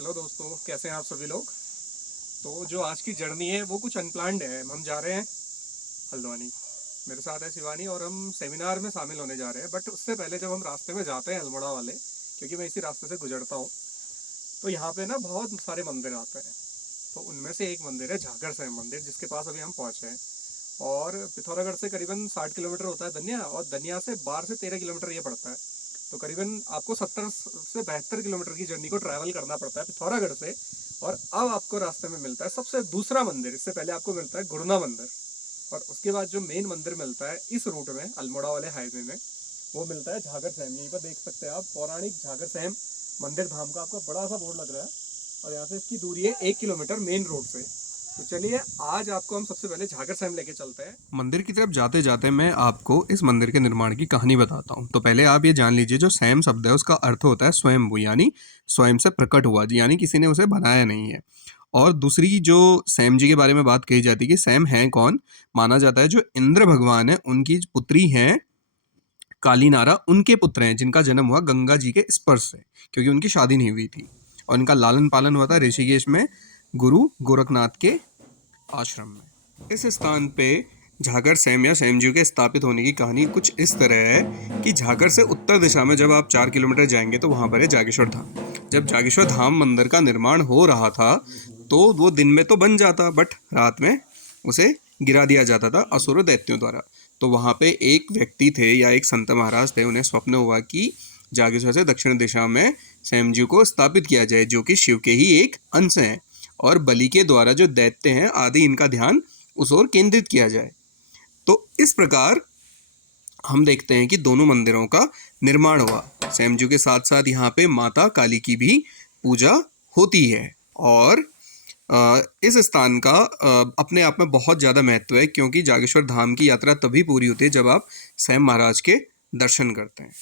Hello दोस्तों, कैसे हैं आप सभी लोग। तो जो आज की जर्नी है वो कुछ अनप्लान्ड है। हम जा रहे हैं हल्द्वानी। मेरे साथ है शिवानी और हम सेमिनार में शामिल होने जा रहे हैं। बट उससे पहले जब हम रास्ते में जाते हैं अल्मोड़ा वाले, क्योंकि मैं इसी रास्ते से गुजरता हूँ, तो यहाँ पे ना बहुत सारे मंदिर आते हैं। तो उनमें से एक मंदिर है झागर सैम मंदिर, जिसके पास अभी हम पहुँचे हैं। और पिथौरागढ़ से करीबन 60 किलोमीटर होता है धनिया, और धनिया से 12 से 13 किलोमीटर ये पड़ता है। तो करीबन आपको 70 से 72 किलोमीटर की जर्नी को ट्रैवल करना पड़ता है पिथौरागढ़ से। और अब आपको रास्ते में मिलता है सबसे दूसरा मंदिर। इससे पहले आपको मिलता है गुरुना मंदिर, और उसके बाद जो मेन मंदिर मिलता है इस रूट में अल्मोड़ा वाले हाईवे में, वो मिलता है झागर सैम। यहीं पर देख सकते हैं आप, पौराणिक झागर सैम मंदिर धाम का आपका बड़ा सा बोर्ड लग रहा है। और यहाँ से इसकी दूरी है 1 किलोमीटर मेन रोड से। तो चलिए आज आपको हम सबसे पहले झागर सैम लेके चलते हैं। मंदिर की तरफ जाते जाते मैं आपको इस मंदिर के निर्माण की कहानी बताता हूँ। तो पहले आप ये जान लीजिए, जो सैम शब्द है उसका अर्थ होता है स्वयंभू, यानी स्वयं से प्रकट हुआ, यानी किसी ने उसे बनाया नहीं है। और दूसरी जो सैम जी के बारे में बात कही जाती है कि सैम हैं कौन, माना जाता है जो इंद्र भगवान है उनकी पुत्री हैं कालीनारा, उनके पुत्र हैं जिनका जन्म हुआ गंगा जी के स्पर्श से, क्योंकि उनकी शादी नहीं हुई थी। और इनका लालन पालन हुआ था ऋषिकेश में गुरु गोरखनाथ के आश्रम में। इस स्थान पे झागर सैम या सैमजू के स्थापित होने की कहानी कुछ इस तरह है कि झागर से उत्तर दिशा में जब आप 4 किलोमीटर जाएंगे तो वहाँ पर है जागेश्वर धाम। जब जागेश्वर धाम मंदिर का निर्माण हो रहा था तो वो दिन में तो बन जाता, बट रात में उसे गिरा दिया जाता था असुर दैत्यों द्वारा। तो वहाँ पे एक व्यक्ति थे या एक संत महाराज थे, उन्हें स्वप्न हुआ कि जागेश्वर से दक्षिण दिशा में सैमजू को स्थापित किया जाए, जो कि शिव के ही एक अंश हैं, और बलि के द्वारा जो दैत्य हैं आदि इनका ध्यान उस ओर केंद्रित किया जाए। तो इस प्रकार हम देखते हैं कि दोनों मंदिरों का निर्माण हुआ। सैमजू के साथ साथ यहाँ पे माता काली की भी पूजा होती है। और इस स्थान का अपने आप में बहुत ज़्यादा महत्व है, क्योंकि जागेश्वर धाम की यात्रा तभी पूरी होती है जब आप सैम महाराज के दर्शन करते हैं।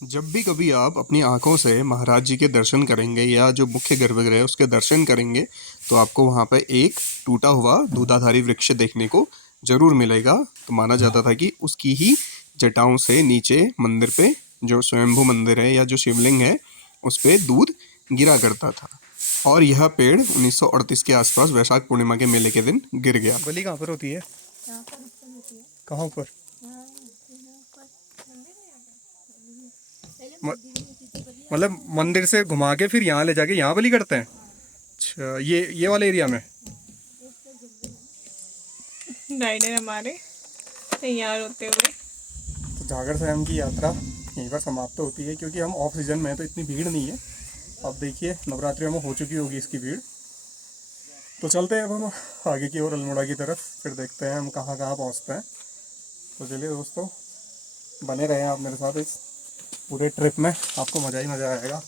जब भी कभी आप अपनी आंखों से महाराज जी के दर्शन करेंगे या जो मुख्य गर्भगृह है उसके दर्शन करेंगे, तो आपको वहाँ पर एक टूटा हुआ दूधाधारी वृक्ष देखने को जरूर मिलेगा। तो माना जाता था कि उसकी ही जटाओं से नीचे मंदिर पे, जो स्वयंभू मंदिर है या जो शिवलिंग है, उस पर दूध गिरा करता था। और यह पेड़ 1938 के आसपास वैशाख पूर्णिमा के मेले के दिन गिर गया। बलि कहाँ पर होती है? कहाँ पर? मतलब मंदिर से घुमा के फिर यहाँ ले जाके यहाँ बलि करते हैं। अच्छा, ये वाले एरिया में राइडर हमारे तैयार होते हुए। तो झागर सैम की यात्रा यहीं पर समाप्त होती है, क्योंकि हम ऑफ सीजन में तो इतनी भीड़ नहीं है। अब देखिए नवरात्रियों में हो चुकी होगी इसकी भीड़। तो चलते हैं अब हम आगे की ओर अल्मोड़ा की तरफ, फिर देखते हैं हम कहाँ कहाँ पहुँचते हैं। तो चलिए दोस्तों, बने रहें आप मेरे साथ इस पूरे ट्रिप में, आपको मज़ा ही मज़ा आएगा।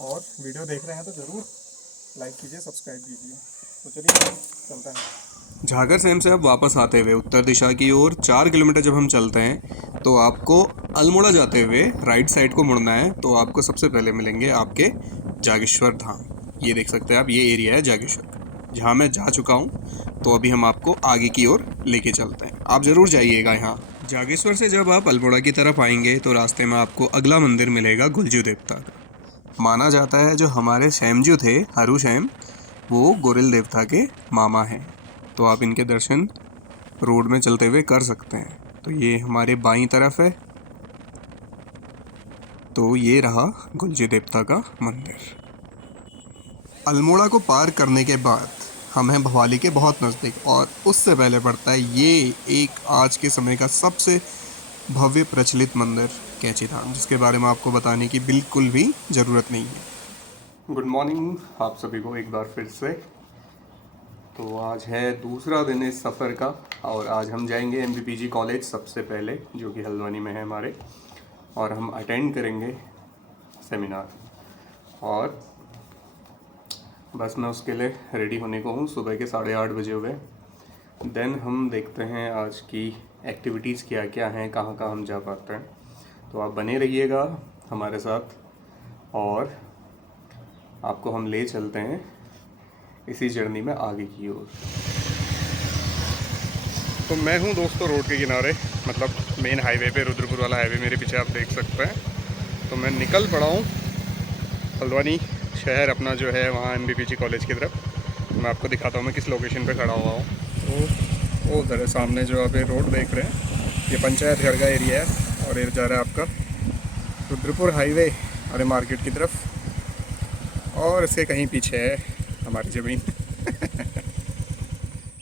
और वीडियो देख रहे हैं तो ज़रूर लाइक कीजिए, सब्सक्राइब कीजिए। तो चलिए चलते हैं। झागर सैम से अब वापस आते हुए उत्तर दिशा की ओर 4 किलोमीटर जब हम चलते हैं तो आपको अल्मोड़ा जाते हुए राइट साइड को मुड़ना है। तो आपको सबसे पहले मिलेंगे आपके जागेश्वर धाम। ये देख सकते हैं आप, ये एरिया है जागेश्वर का, जहाँ मैं जा चुका हूँ। तो अभी हम आपको आगे की ओर लेके चलते हैं, आप ज़रूर जाइएगा यहाँ। जागेश्वर से जब आप अल्मोड़ा की तरफ आएंगे तो रास्ते में आपको अगला मंदिर मिलेगा गुलजू देवता का। माना जाता है जो हमारे सैमजू थे हरू सैम, वो गोरिल देवता के मामा हैं। तो आप इनके दर्शन रोड में चलते हुए कर सकते हैं। तो ये हमारे बाईं तरफ है। तो ये रहा गुलजू देवता का मंदिर। अल्मोड़ा को पार करने के बाद हम हैं भवाली के बहुत नज़दीक, और उससे पहले पड़ता है ये एक आज के समय का सबसे भव्य प्रचलित मंदिर कैंची धाम, जिसके बारे में आपको बताने की बिल्कुल भी ज़रूरत नहीं है। गुड मॉर्निंग आप सभी को एक बार फिर से। तो आज है दूसरा दिन इस सफ़र का, और आज हम जाएंगे MBPG कॉलेज सबसे पहले, जो कि हल्द्वानी में है हमारे, और हम अटेंड करेंगे सेमिनार। और बस मैं उसके लिए रेडी होने को हूँ। सुबह के 8:30 बजे हुए। देन हम देखते हैं आज की एक्टिविटीज़ क्या क्या हैं, कहाँ कहाँ हम जा पाते हैं। तो आप बने रहिएगा हमारे साथ, और आपको हम ले चलते हैं इसी जर्नी में आगे की ओर। तो मैं हूँ दोस्तों रोड के किनारे, मतलब मेन हाईवे पे, रुद्रपुर वाला हाईवे मेरे पीछे आप देख सकते हैं। तो मैं निकल पड़ा हूँ हल्द्वानी शहर अपना जो है वहाँ MBPG कॉलेज की तरफ। मैं आपको दिखाता हूँ मैं किस लोकेशन पे खड़ा हुआ हूँ। तो वो उधर है सामने जो आप ये रोड देख रहे हैं, ये पंचायत घर का एरिया है और ये जा रहा है आपका रुद्रपुर हाईवे अरे मार्केट की तरफ, और इसके कहीं पीछे है हमारी ज़मीन।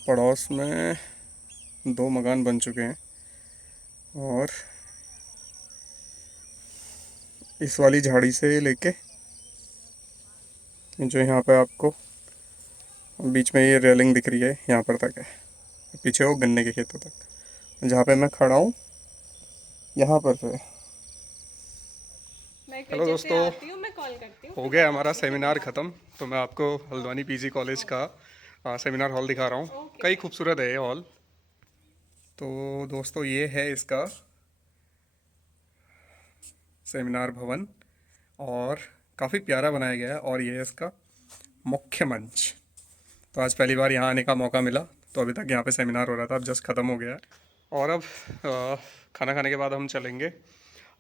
पड़ोस में 2 मकान बन चुके हैं और इस वाली झाड़ी से लेके जो यहाँ पे आपको बीच में ये रेलिंग दिख रही है यहाँ पर तक है, पीछे वो गन्ने के खेतों तक। जहाँ पे मैं खड़ा हूँ यहाँ पर से। हेलो दोस्तों, मैं कॉल करती हूँ। हो गया हमारा सेमिनार ख़त्म, तो मैं आपको हल्द्वानी PG कॉलेज का सेमिनार हॉल दिखा रहा हूँ। कई खूबसूरत है ये हॉल। तो दोस्तों ये है इसका सेमिनार भवन और काफ़ी प्यारा बनाया गया है, और ये है इसका मुख्य मंच। तो आज पहली बार यहाँ आने का मौका मिला, तो अभी तक यहाँ पे सेमिनार हो रहा था, अब जस्ट ख़त्म हो गया है। और अब खाना खाने के बाद हम चलेंगे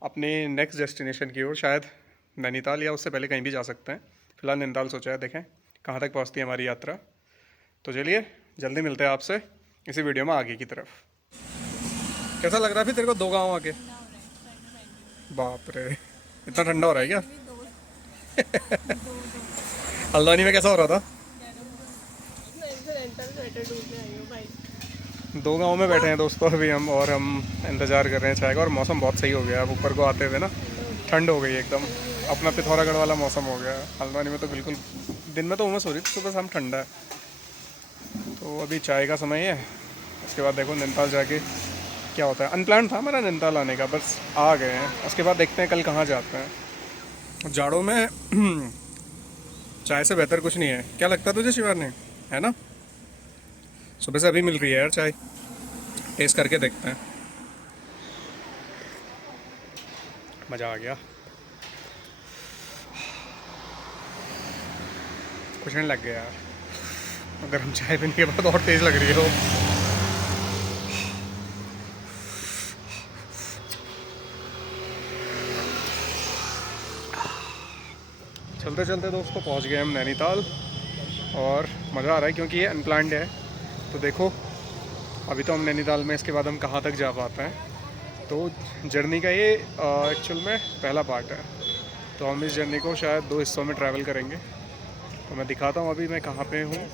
अपने नेक्स्ट डेस्टिनेशन की ओर, शायद नैनीताल या उससे पहले कहीं भी जा सकते हैं। फ़िलहाल नैनीताल सोचा है, देखें कहाँ तक पहुँचती है हमारी यात्रा। तो चलिए जल्दी मिलते हैं आपसे इसी वीडियो में आगे की तरफ। कैसा लग रहा है फिर तेरे को 2 गाँव आके? बाप रे, इतना ठंडा हो रहा है क्या? हल्द्वानी में कैसा हो रहा था? 2 गाँव में बैठे हैं दोस्तों अभी हम, और हम इंतज़ार कर रहे हैं चाय का। और मौसम बहुत सही हो गया अब, ऊपर को आते हुए ना ठंड हो गई एकदम, अपना पिथौरागढ़ वाला मौसम हो गया। हल्द्वानी में तो बिल्कुल दिन में तो उमस हो रही थी, सुबह शाम ठंडा है। तो अभी चाय का समय है, उसके बाद देखो नैनीताल जाके क्या होता है। अनप्लान था मेरा नैनीताल आने का, बस आ गए हैं। उसके बाद देखते हैं कल कहाँ जाते हैं। जाड़ों में चाय से बेहतर कुछ नहीं है, क्या लगता है तुझे शिवानी? है ना, सुबह से अभी मिल रही है यार चाय, टेस्ट करके देखते हैं। मज़ा आ गया, कुछ नहीं लग गया यार, अगर हम चाय पीने के बाद और तेज़ लग रही हो। चलते चलते दोस्तों पहुंच गए हम नैनीताल, और मज़ा आ रहा है क्योंकि ये अनप्लान्ड है। तो देखो अभी तो हम नैनीताल में, इसके बाद हम कहाँ तक जा पाते हैं। तो जर्नी का ये एक्चुअल में पहला पार्ट है, तो हम इस जर्नी को शायद 2 हिस्सों में ट्रैवल करेंगे। तो मैं दिखाता हूँ अभी मैं कहाँ पे हूँ।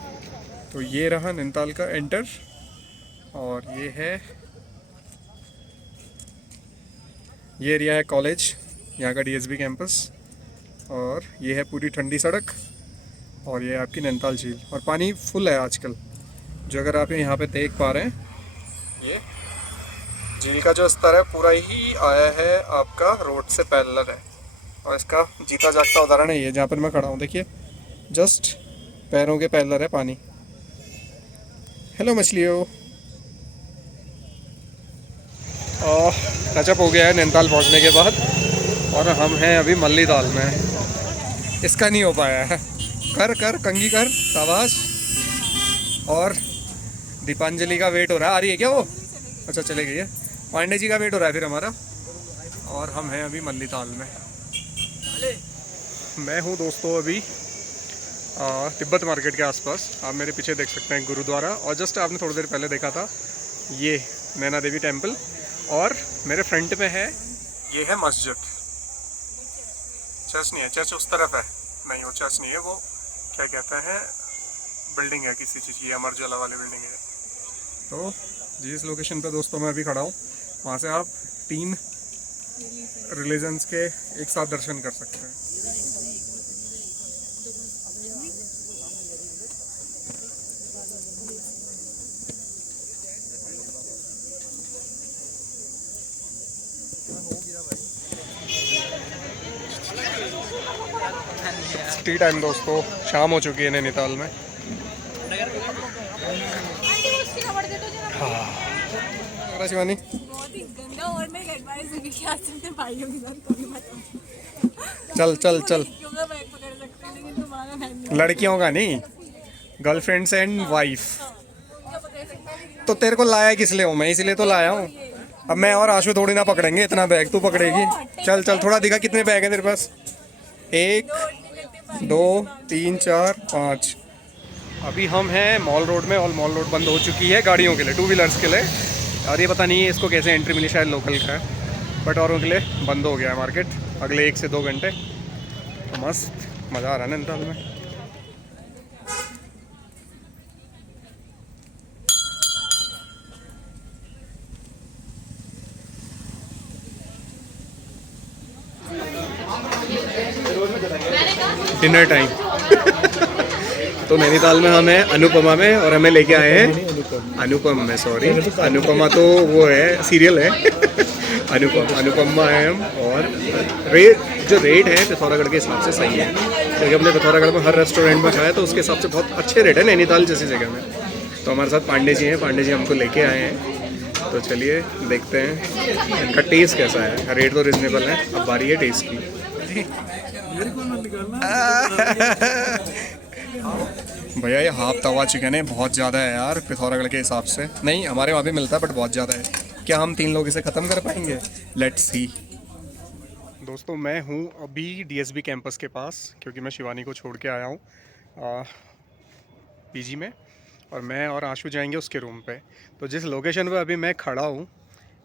तो ये रहा नैनीताल का एंटर, और ये एरिया है कॉलेज, यहाँ का DSB कैंपस, और ये है पूरी ठंडी सड़क, और ये है आपकी नैनीताल झील। और पानी फुल है आजकल, जो अगर आप यहाँ पे देख पा रहे हैं, ये झील का जो स्तर है पूरा ही आया है आपका रोड से पैरेलल है। और इसका जीता जागता उदाहरण है ये, जहाँ पर मैं खड़ा हूँ, देखिए जस्ट पैरों के पैरेलल है पानी। हेलो मछलियों। टचअप हो गया है नैनीताल पहुँचने के बाद, और हम हैं अभी मल्लीताल में। इसका नहीं हो पाया है, कर कंगी कर, शाबाश। और दीपांजलि का वेट हो रहा है, आ रही है क्या वो? अच्छा चले गई है। पांडे जी का वेट हो रहा है फिर हमारा, और हम हैं अभी मल्लीताल में। मैं हूँ दोस्तों अभी तिब्बत मार्केट के आसपास। आप मेरे पीछे देख सकते हैं गुरुद्वारा, और जस्ट आपने थोड़ी देर पहले देखा था ये नैना देवी टेम्पल, और मेरे फ्रंट में है ये है मस्जिद। चर्च नहीं है, चर्च उस तरफ है, नहीं वो चर्च नहीं है, वो क्या कहते हैं बिल्डिंग है किसी चीज़ की, अमर उजाला वाली बिल्डिंग है। तो जिस लोकेशन पे दोस्तों मैं अभी खड़ा हूँ, वहाँ से आप 3 रिलीजन्स के एक साथ दर्शन कर सकते हैं। टी टाइम दोस्तों, शाम हो चुकी है नैनीताल में। हाँ शिवानी, बहुत ही गंदा, और मैं एडवाइस दूंगी कि आज अपने भाइयों के साथ कभी मत चल चल चल। लड़कियों का बैग पकड़ सकते हैं लेकिन तुम्हारा बैग नहीं। लड़कियों का नहीं, गर्लफ्रेंड्स एंड वाइफ। उनका पकड़ सकते हैं लेकिन तो तेरे को लाया किस लिए हूँ मैं? इसीलिए तो लाया हूँ। अब मैं और आशु थोड़ी ना पकड़ेंगे इतना बैग, तू पकड़ेगी। चल चल, थोड़ा दिखा कितने बैग हैं तेरे पास? 1 दो उल्टी लगती 2 3 4 5। अभी हम हैं मॉल रोड में और मॉल रोड बंद हो चुकी है गाड़ियों के लिए, 2 व्हीलर्स के लिए। और ये पता नहीं है इसको कैसे एंट्री मिली, शायद लोकल का है, बट औरों के लिए बंद हो गया है मार्केट अगले 1 से 2 घंटे। तो मस्त मज़ा आ रहा है नैनीताल में। डिनर टाइम तो नैनीताल में हम हैं अनुपमा में, और हमें लेके आए हैं अनुपम में, सॉरी अनुपमा तो वो है सीरियल है अनुपमा है हम। और जो रेट है पिथौरागढ़ के हिसाब से सही है, क्योंकि हमने पिथौरागढ़ में हर रेस्टोरेंट में खाया तो उसके हिसाब से बहुत अच्छे रेट है नैनीताल जैसी जगह में। तो हमारे साथ पांडे जी हैं, पांडे जी हमको लेके आए हैं, तो चलिए देखते हैं इनका टेस्ट कैसा है। रेट तो रिजनेबल है, अब बारी है टेस्ट की। भैया ये हाफ तवा चिकन है, बहुत ज़्यादा है यार पिथौरागढ़ के हिसाब से। नहीं हमारे वहाँ भी मिलता है बट बहुत ज़्यादा है। क्या हम 3 लोग इसे ख़त्म कर पाएंगे? Let's see. दोस्तों मैं हूँ अभी डीएसबी कैंपस के पास, क्योंकि मैं शिवानी को छोड़ के आया हूँ पीजी में, और मैं और आशु जाएंगे उसके रूम पे। तो जिस लोकेशन पे अभी मैं खड़ा हूँ,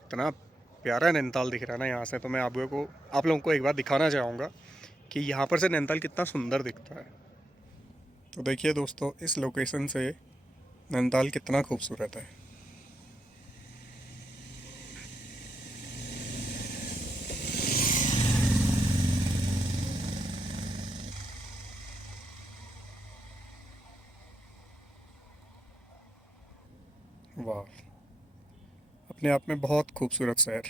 इतना प्यारा नैनीताल दिख रहा है ना यहाँ से, तो मैं आप लोगों को एक बार दिखाना चाहूँगा कि यहाँ पर से नैनीताल कितना सुंदर दिखता है। तो देखिए दोस्तों, इस लोकेशन से नैनीताल कितना खूबसूरत है। वाह, अपने आप में बहुत खूबसूरत शहर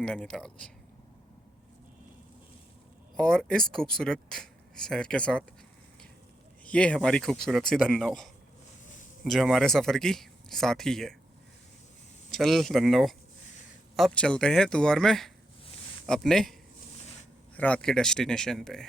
नैनीताल। और इस खूबसूरत शहर के साथ ये हमारी खूबसूरत सी धन्नो, जो हमारे सफ़र की साथी है। चल धन्नो, अब चलते हैं तुआर में अपने रात के डेस्टिनेशन पे।